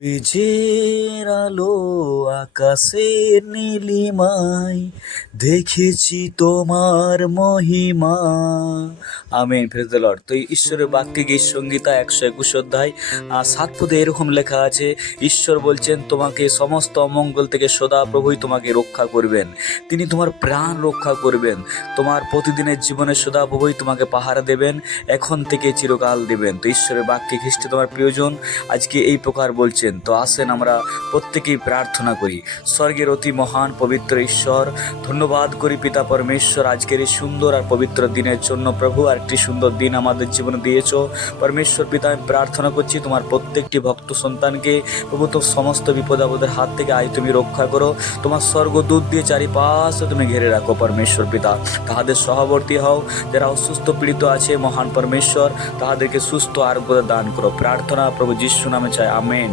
বীজের আলো আকাশের নীলিমায় দেখেছি তোমার মহিমা। Amen, praise the Lord. তো এই ঈশ্বরের বাক্যে গীত সংহিতা 121 অধ্যায় 7 পদে এরকম লেখা আছে, ঈশ্বর বলছেন তোমাকে সমস্ত অমঙ্গল থেকে সদা প্রভুই তোমাকে রক্ষা করবেন, তিনি তোমার প্রাণ রক্ষা করবেন, তোমার প্রতিদিনের জীবনে সদা প্রভুই তোমাকে পাহারা দেবেন, এখন থেকে চিরকাল দেবেন। তো ঈশ্বরের বাক্যে খ্রিস্ট তোমার প্রিয়জন আজকে এই প্রকার বলছেন। তো আসেন আমরা প্রত্যেকেই প্রার্থনা করি। স্বর্গের অতি মহান পবিত্র ঈশ্বর, ধন্যবাদ করি পিতা পরমেশ্বর আজকের এই সুন্দর আর পবিত্র দিনের জন্য। প্রভু আর একটি সুন্দর দিন আমাদের জীবনে দিয়েছ পরমেশ্বর পিতা। আমি প্রার্থনা করছি তোমার প্রত্যেকটি ভক্ত সন্তানকে প্রভু তো সমস্ত বিপদ আপদের হাত থেকে আজ তুমি রক্ষা করো, তোমার স্বর্গদূত দিয়ে চারিপাশে তুমি ঘিরে রাখো পরমেশ্বর পিতা। তাহাদের সহবর্তী হও, যারা অসুস্থ পীড়িত আছে মহান পরমেশ্বর তাহাদেরকে সুস্থ আরোগ্য দান করো। প্রার্থনা প্রভু যিশু নামে চাই, আমেন।